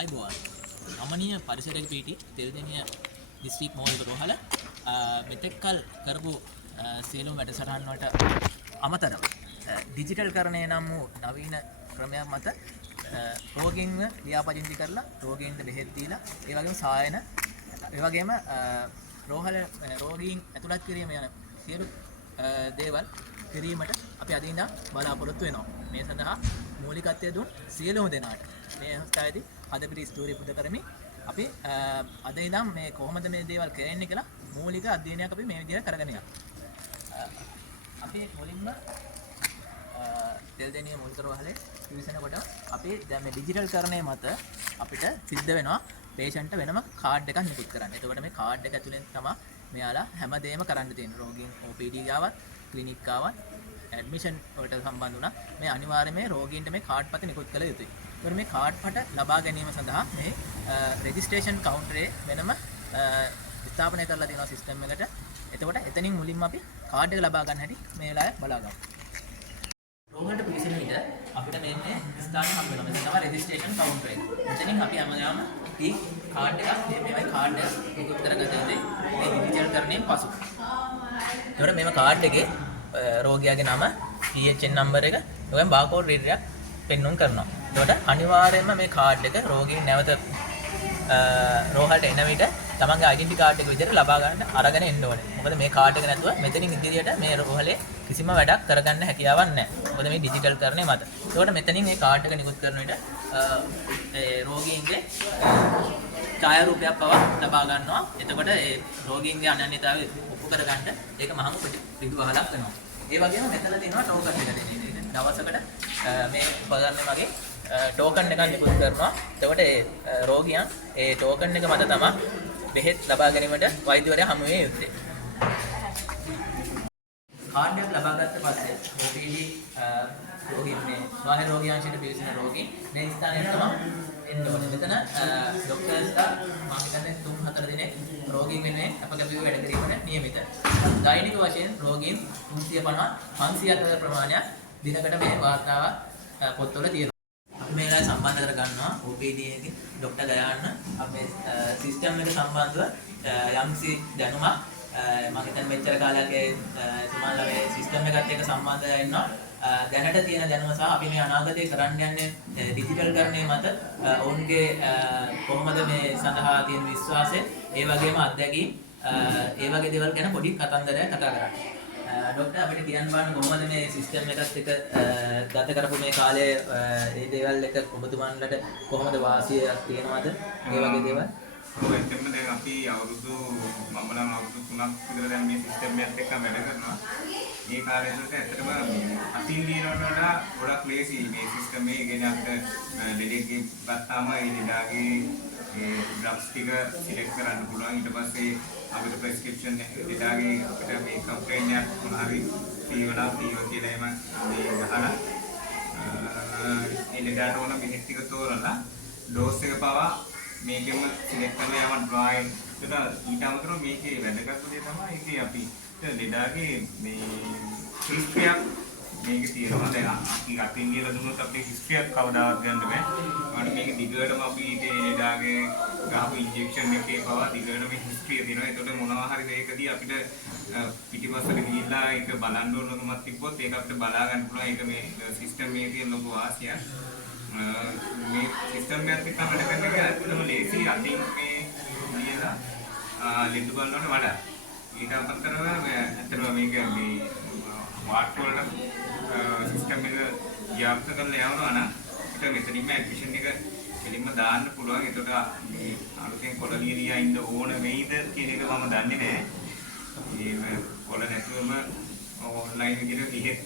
අයිබෝවන් අමනීය පරිසරයක පිහිටි තෙල්දෙණිය දිස්ත්‍රික් මූලික රෝහල මෙතෙක්කල් කරපු සියලුම වැඩසටහන් වලට අමතරව ඩිජිටල් කරණය නම් වූ නවීන ක්‍රමයක් මත රෝගීන්ව ලියාපදිංචි කරලා රෝගීන්ට බෙහෙත් දීලා ඒ වගේම සායන ඒ වගේම රෝගීන් ඇතුළත් කිරීම යන සියලු දේවල් කිරීමට අපි අද ඉඳන් බලාපොරොත්තු වෙනවා. මේ සඳහා මූලිකත්වය දුන් සියලුම දෙනාට මේ අවස්ථාවේදී හදපිට ස්ටෝරි පුද කරමින් අපි අද ඉඳන් මේ කොහොමද මේ දේවල් කරන්නේ කියලා මූලික අධ්‍යයනයක් අපි මේ විදිහට කරගෙන යනවා. අපි මුලින්ම තෙල්දෙණිය මූලික රෝහලේ පිවිසෙනකොට අපි දැන් මේ ඩිජිටල් කරණය මත අපිට සිද්ධ වෙනවා පේෂන්ට් වෙනම කාඩ් එකක් නිකුත් කරන්න. එතකොට මේ කාඩ් එක ඇතුලෙන් තමයි මෙයාලා හැමදේම කරන්න තියෙන්නේ. රෝගීන් OPD ගාවත්, ක්ලිනික් ගාවත්, ඇඩ්මිෂන් වලට සම්බන්ධ වුණා මේ අනිවාර්යයෙන් මේ රෝගීන්ට මේ කාඩ් පත නිකුත් කළ යුතුයි. ඒතකොට මේ කාඩ් පත ලබා ගැනීම සඳහා මේ රෙජිස්ට්‍රේෂන් කවුන්ටරේ වෙනම ස්ථාපනය කරලා තියෙනවා සිස්ටම් එකට. එතකොට එතනින් මුලින්ම අපි කාඩ් එක ලබා ගන්න හැටි මේ වෙලාවේ බලා ගමු. රෝහලට පිවිසෙන විට අපිට මේ ස්ථානය හම්බ වෙනවා. මෙතන තමයි රෙජිස්ට්‍රේෂන් කවුන්ටරේ. මෙතනින් අපි හැමදාම මේ කාඩ් එකක් මේ කාඩ් එක නිකුත් කරගත යුතුයි. මේ ඩිජිටල් කරණයෙන් පසු. ඒතකොට මේ කාඩ් එකේ රෝගියාගේ නම, PHN නම්බර් එක, ඔයන් බාකෝඩ් රීඩරයක් පෙන්වන්න කරනවා. එතකොට අනිවාර්යයෙන්ම මේ කාඩ් එක රෝගීන් නැවත රෝහලට එන විට තමන්ගේ ඩෙන්ටි කාඩ් එක විදිහට ලබා ගන්න අරගෙන එන්න ඕනේ. මොකද මේ කාඩ් එක නැතුව මෙතනින් ඉදිරියට මේ රෝහලේ කිසිම වැඩක් කරගන්න හැකියාවක් නැහැ. මොකද මේ ඩිජිටල් කරණය මත. එතකොට මෙතනින් මේ කාඩ් එක නිකුත් කරන විට රෝගීන්ගේ ඡායාරූපයක් පවා ලබා ගන්නවා. එතකොට ඒ රෝගීන්ගේ අනන්‍යතාවය ඔප්පු කරගන්න ඒක මහඟ පිළිවහලක් වෙනවා. ඒ වගේම මෙතන තියෙනවා ටෝකන් එක දෙන්නේ. දවසකට මේ උපකරණය වගේ ටෝකන් එකක් නිකුත් කරනවා. එතකොට ඒ රෝගියන් ඒ ටෝකන් එක මත තමයි බෙහෙත් ලබා ගැනීමට වෛද්‍යවරයා හමු විය යුත්තේ. කාඩ් එක ලබා ගත්ත පස්සේ OPD රෝගීන් මේ බාහිර රෝගියාංශයට පිවිසෙන රෝගීන් මේ ස්ථානයට තමයි එන්න ඕනේ. මෙතන ડોක්ටර්ස්ලා මම හිතන්නේ 3-4 දිනක් රෝගීන් වෙනුවෙන් අපකැපීම වැඩ කිරීමට නියමිත. දෛනික වශයෙන් රෝගීන් 350 500 ප්‍රමාණයක් දිනකට මේ වාර්තාව පොත්වල තියෙනවා. අපි මේ වෙලාවේ සම්බන්ධ කර ගන්නවා OPD එකේ ડોක්ටර් ගයාන්න අපේ සිස්ටම් එක සම්බන්ධව යම්සි දැනුමක් මම හිතන්නේ මෙච්චර කාලයක් තුමාලා මේ සිස්ටම් එකත් එක්ක සම්බන්ධ වෙනවා. දැනට තියෙන දැනුම සහ අපි මේ අනාගතේ කරන්න යන්නේ ඩිජිටල් කරණය මත ඔවුන්ගේ කොහොමද මේ සඳහා තියෙන විශ්වාසය ඒ වගේම අත්දැකීම් ඒ වගේ දේවල් ගැන පොඩි කතන්දරයක් කතා කරන්න. ડોක්ටර් අපිට කියන්න බලන්න කොහොමද මේ සිස්ටම් එකත් එක්ක ගත කරපු මේ කාලයේ මේ දේවල් එක ඔබතුමන්ලට කොහොමද වාසියක් තියෙනවද මේ වගේ දේවල්? ඔව් එතෙම දැන් අපි අවුරුදු 3ක් විතර දැන් මේ සිස්ටම් එකත් එක්ක වැඩ කරනවා. මේ කාර්යය තුළ ඇත්තටම අතින් දිනනට වඩා ගොඩක් ලේසි මේ සිස්ටම් එක ඉගෙන ගන්න දෙලෙක්ගේ ගත්තාම ඒ ලෙඩාගේ ඒ ඩ්‍රග්ස් ටික සිලෙක්ට් කරන්න පුළුවන්. ඊට පස්සේ අපිට ප්‍රෙස්ක්‍රිප්ෂන් ලෙඩාගේ අපිට මේ කම්ප්ලේන්ට් එකක් මොනවා හරි පීවලා කියලා එහෙම මේ ගහලා ඒ ලෙඩාට ඕන බෙහෙත් ටික තෝරලා ඩෝස් එක පවා මේකෙම සිලෙක්ට් කරලා යවන්න ඩ්‍රයිව්. ඒක ඊට අමතරව මේකේ වැදගත් දේ තමයි ඒකේ අපි ලෙඩාගේ මේ හිස්ටරියක් මේකේ තියෙනවා. දැන් අපි අතින් කියලා දුන්නොත් අපේ හිස්ටරියක් කවදාවත් ගන්න බෑ. අන්න මේක දිගටම අපි ඒ ලෙඩාගේ ගහපු ඉන්ජෙක්ෂන් එකේ පවා දිගටම හිස්ටරිය තියෙනවා. ඒකට මොනවා හරි දෙයකදී අපිට පිටිපස්සට ගිහිල්ලා ඒක බලන්න ඕනකමක් තිබ්බොත් ඒක අපිට බලා ගන්න පුළුවන්. ඒක මේ සිස්ටම් එකේ තියෙන ලොකු වාසියක්. මේ සිස්ටම් එකත් එක්ක වැඩ කරන එක ඇත්තටම ලේසි. අතින් මේ කියලා ලෙඩ බලනකොට වඩා ඊට අමතරව ඇත්තටම මේක මේ වාට් වලට සිස්ටම් එක ව්‍යාප්ත කරලා යවනවා නම් ඒක මෙතනින්ම ඇඩ්මිෂන් එක කෙලින්ම දාන්න පුළුවන්. ඒකට මේ අලුතෙන් කොළලියලියා ඉන්න ඕන වෙයිද කියන එක මම දන්නේ නැහැ. මේ කොළ නැතුවම ඔන්ලයින් විදිහට ගිහෙත්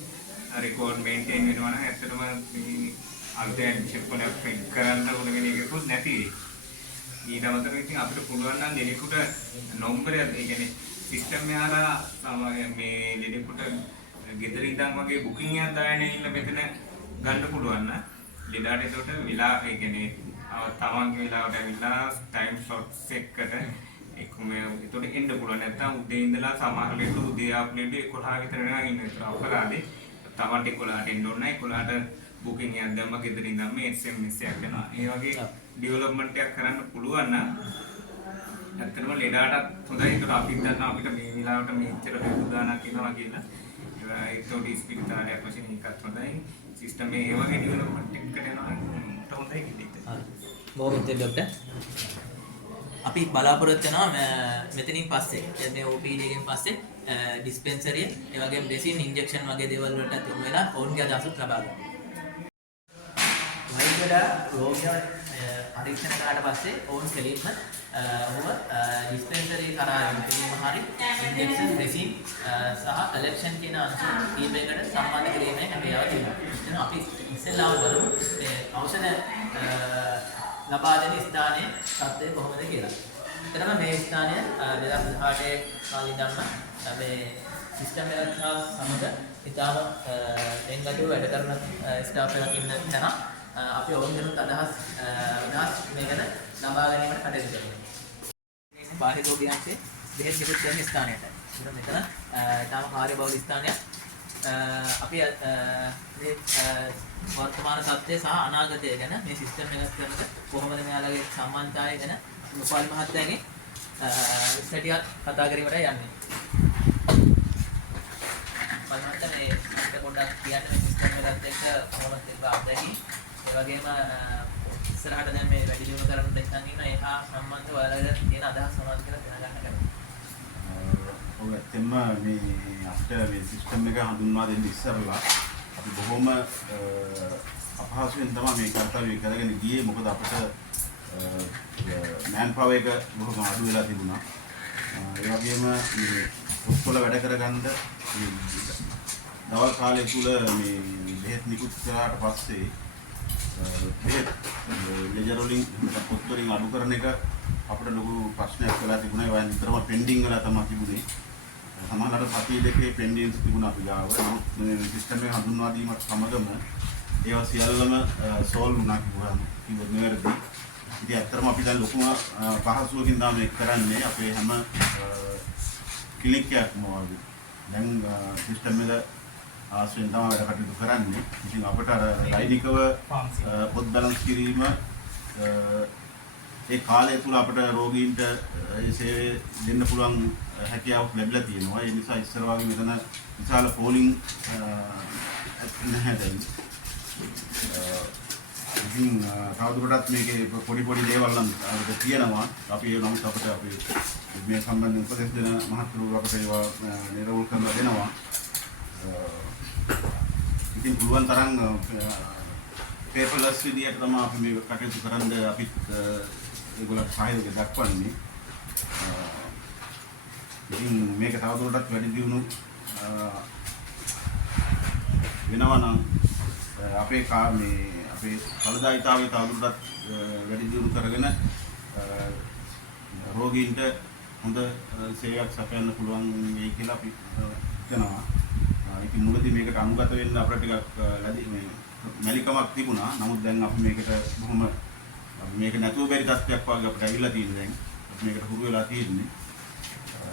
රෙකෝඩ් මේන්ටේන් වෙනවා නම් ඇත්තටම මේ අලුතෙන් ඇඩ්මිෂන් කොලයක් ප්‍රින්ට් කරන්න ඕන වෙන එකකුත් නැති. ඊට අමතරව ඉතින් අපිට පුළුවන් නම් දෙනෙකුට නම්බරයක් ඒ කියන්නේ සිස්ටම් එක හරහා මේ ලෙඩෙකුට ගෙදර ඉඳන් වගේ බුකින් එකක් දාගෙන ඉන්න මෙතන ගන්න පුළුවන් නම් ලෙඩාට ඒකට වෙලා ඒ කියන්නේ තමන්ගේ වෙලාවට ඇවිල්ලා ටයිම් ස්ලොට්ස් එකට එක්කම ඒකට එන්න පුළුවන්. නැත්නම් උදේ ඉඳලා සමහර ලෙඩ උදේ ආපු ලෙඩ 11 විතර වෙනවා ඉන්න. ඒක අපරාධේ. තමන්ට 11ට එන්න ඕනේ නැහැ. 11ට බුකින් එකක් දැම්ම ගෙදර ඉඳන්ම SMS එකක් එනවා. ඒ වගේ ඩෙවලොප්මන්ට් එකක් කරන්න පුළුවන් නම් ඇත්තටම ලෙඩාටත් හොඳයි. ඒකට අපි දන්නවා අපිට මේ වෙලාවට මෙච්චර උදානක් ඉන්නවා කියලා. ඒකට ඉස්පිරිතාලයක් වශයෙන් එකත් හොඳයි. සිස්ටම් මේ වගේ ඩෙවලොප්මන්ට් එකකට යනවා හොඳයි කියලා. බොහොම ස්තුතියි ડોක්ටර්. අපි බලාපොරොත්තු වෙනවා මෙතනින් පස්සේ මේ OPD එකෙන් පස්සේ ඩිස්පෙන්සරිය ඒ වගේම ඩ්‍රෙසින් ඉන්ජෙක්ෂන් වගේ දේවල් වලට යොමු වෙලා ඔවුන්ගේ අදහසත් ලබා ගන්න. වෛද්‍යවරයා රෝගියා පරීක්ෂණ කරාට පස්සේ ඔවුන් කෙලින්ම ඔහුව ඩිස්පෙන්සරි කරා යොමුවීම හරි ඉන්ජෙක්ෂන් ඩ්‍රෙසින් සහ කලෙක්ෂන් කියන අංශ කීපයකට සම්බන්ධ කිරීමේ හැකියාව තියෙනවා. එතන අපි ඉස්සෙල්ලාම බලමු ඖෂධ ලබා දෙන ස්ථානයේ තත්ත්වය කොහොමද කියලා. එතරම් මේ ස්ථානය 2018 කාලේ ඉඳන්ම මේ සිස්ටම් එකත් සමග ඉතාම එංගඩුව වැඩ කරන ස්ටාෆ් එකක් ඉන්න තැන අපි ඔවුන්ගෙනුත් අදහස් මේ ගැන ලබා ගැනීමට කටයුතු කරනවා. බාහිර රෝගියන්ගේ බෙහෙත් නිකුත් කරන ස්ථානයට. ඒතර මෙතන තාම කාර්යබහුල ස්ථානයක්. අපි මේ වර්තමාන තත්ත්වය සහ අනාගතය ගැන මේ සිස්ටම් එකත් කරනකොට කොහොමද මෙයාලගේ සම්බන්ධතාවය ගැන උපාලි මහත්තයාගේ ඉස්සටිය කතා කිරීමට යන්නේ. උපාලි මහත්තයා මේ අපිට පොඩ්ඩක් කියන්න මේ සිස්ටම් එකත් එක්ක කොහොමද ඒක අත්දැකීම් ඒ වගේම ඉස්සරහට දැන් මේ වැඩි දියුණු කරන්න දෙන්න ඉන්න ඒහා සම්බන්ධව ඔයාලගේ තියෙන අදහස් මොනවද කියලා දැනගන්න කැමතියි. ඔව් ඇත්තෙන්ම මේ අපිට මේ සිස්ටම් එක හඳුන්වා දෙන්න ඉස්සරලා අපි බොහොම අපහසුයෙන් තමයි මේ කර්තව්‍ය කරගෙන ගියේ. මොකද අපිට මෑන් පවර් එක බොහොම අඩු වෙලා තිබුණා. ඒ වගේම මේ පොත්වල වැඩ කරගන්න මේ දවල් කාලය තුල මේ බෙහෙත් නිකුත් කරාට පස්සේ බෙහෙත් ලෙජර් වලින් පොත් වලින් අඩු කරන එක අපිට ලොකු ප්‍රශ්නයක් වෙලා තිබුණා. ඒවා නිතරම පෙන්ඩිං වෙලා තමයි තිබුණේ. සමහරවිට සතිය දෙකේ පෙන්ඩින්ස් තිබුණා අපි ගාව. නමුත් මේ සිස්ටම් එක හඳුන්වා දීමත් සමගම ඒවා සියල්ලම සෝල්ව් වුණා කිව්වොත් නෙවෙයි. ඉතින් ඇත්තටම අපි දැන් ලොකුම පහසුවකින් තමයි මේක කරන්නේ. අපේ හැම ක්ලිනික් එකක්ම වගේ දැන් සිස්ටම් එක ආශ්‍රයෙන් තමයි වැඩ කටයුතු කරන්නේ. ඉතින් අපිට අර ලයිනිකව පොත් බැලන්ස් කිරීම ඒ කාලය තුල අපිට රෝගීන්ට ඒ සේවය දෙන්න පුළුවන් හැකියාවක් ලැබිලා තියෙනවා. ඒ නිසා ඉස්සර වගේ මෙතන විශාල පෝලිං නැහැ දැන්. ඉතින් තවදුරටත් මේකේ පොඩි දේවල් නම් තියෙනවා. අපි ඒ නමුත් අපිට අපි මේ සම්බන්ධ උපදෙස් දෙන මහත්තුරු අපිට ඒවා නිරවුල් කරලා දෙනවා. ඉතින් පුළුවන් තරම් පේපර්ලස් විදියට තමයි අපි මේ කටයුතු කරන්න අපි ඒගොල්ලන්ට සහයෝගය දක්වන්නේ. ඉතින් මේක තවදුරටත් වැඩි දියුණු වෙනවා නම් අපේ අපේ ඵලදායීතාවය තවදුරටත් වැඩි දියුණු කරගෙන රෝගීන්ට හොඳ සේවයක් සපයන්න පුළුවන් වෙයි කියලා අපි හිතනවා. ඉතින් මුලදී මේකට අනුගත වෙන්න අපිට ටිකක් මැලිකමක් තිබුණා. නමුත් දැන් අපි මේකට බොහොම මේක නැතුව බැරි තත්ත්වයක් වගේ අපිට ඇවිල්ලා තියෙනවා දැන්. අපි මේකට හුරු වෙලා තියෙන්නේ.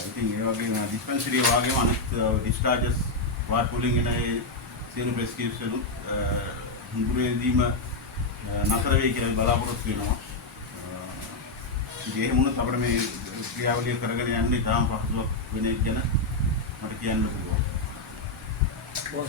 ඉතින් ඒ වගේම ඩිස්පෙන්සරි වගේම අනිත් ඩිස්චාර්ජස් වාට් පුලින් එන ඒ සියලු ප්‍රෙස්ක්‍රිප්ෂන් හුරුවේදීම නතර වෙයි කියලා බලාපොරොත්තු වෙනවා. ඉතින් එහෙම වුණොත් අපිට මේ ක්‍රියාවලිය කරගෙන යන්නේ තාම පහසුවක් වෙන එක ගැන මට කියන්න පුළුවන්. බොහොම